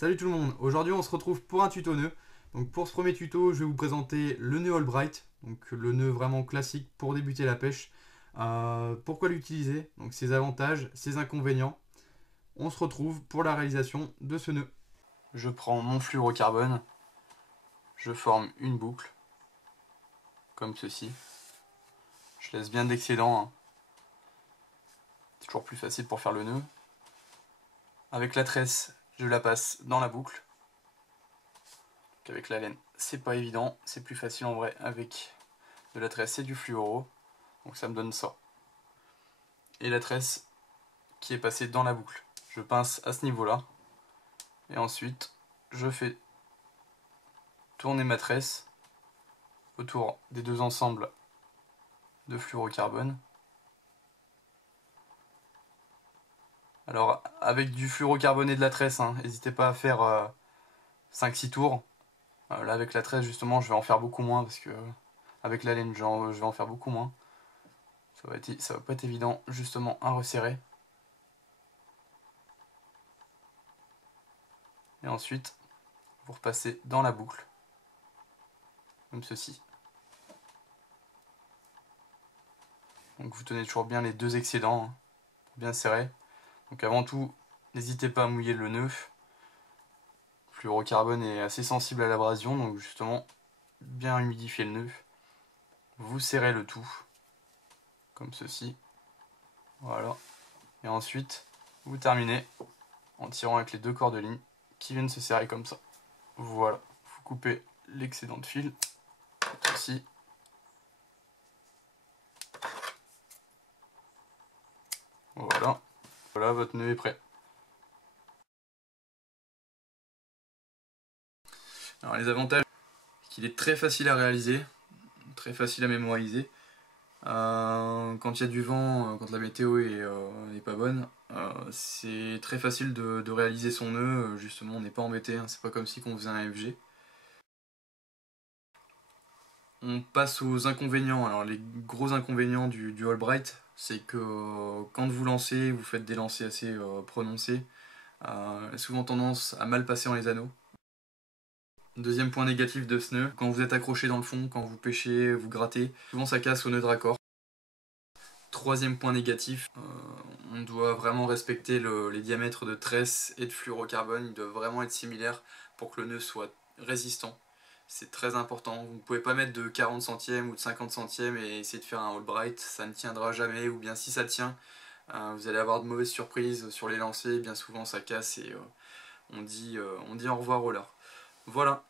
Salut tout le monde, aujourd'hui on se retrouve pour un tuto nœud. Donc pour ce premier tuto, je vais vous présenter le nœud Albright, donc le nœud vraiment classique pour débuter la pêche. Pourquoi l'utiliser? Donc ses avantages, ses inconvénients. On se retrouve pour la réalisation de ce nœud. Je prends mon fluorocarbone, je forme une boucle, comme ceci. Je laisse bien d'excédent, hein. C'est toujours plus facile pour faire le nœud. Avec la tresse, je la passe dans la boucle. Avec la laine, c'est pas évident, c'est plus facile en vrai avec de la tresse et du fluoro. Donc ça me donne ça. Et la tresse qui est passée dans la boucle. Je pince à ce niveau-là. Et ensuite, je fais tourner ma tresse autour des deux ensembles de fluorocarbone. Alors avec du fluorocarbone et de la tresse, n'hésitez pas à faire 5-6 tours. Là avec la tresse justement je vais en faire beaucoup moins parce que avec la laine je vais en faire beaucoup moins. Ça va pas être évident justement à resserrer. Et ensuite vous repassez dans la boucle comme ceci. Donc vous tenez toujours bien les deux excédents pour bien serrer. Donc avant tout, n'hésitez pas à mouiller le nœud. Le fluorocarbone est assez sensible à l'abrasion, donc justement bien humidifier le nœud. Vous serrez le tout comme ceci. Voilà. Et ensuite, vous terminez en tirant avec les deux cordelines qui viennent se serrer comme ça. Voilà. Vous coupez l'excédent de fil, comme ceci. Voilà. Voilà, votre nœud est prêt. Alors les avantages, c'est qu'il est très facile à réaliser, très facile à mémoriser. Quand il y a du vent, quand la météo est pas bonne, c'est très facile de réaliser son nœud. Justement, on n'est pas embêté, c'est pas comme si on faisait un FG. On passe aux inconvénients. Alors les gros inconvénients du Albright, c'est que quand vous lancez, vous faites des lancers assez prononcés. Souvent tendance à mal passer dans les anneaux. Deuxième point négatif de ce nœud, quand vous êtes accroché dans le fond, quand vous pêchez, vous grattez, souvent ça casse au nœud de raccord. Troisième point négatif, on doit vraiment respecter les diamètres de tresse et de fluorocarbone, ils doivent vraiment être similaires pour que le nœud soit résistant. C'est très important, vous ne pouvez pas mettre de 40 centièmes ou de 50 centièmes et essayer de faire un Albright, ça ne tiendra jamais, ou bien si ça tient, vous allez avoir de mauvaises surprises sur les lancers, bien souvent ça casse et on dit au revoir au leurre. Voilà.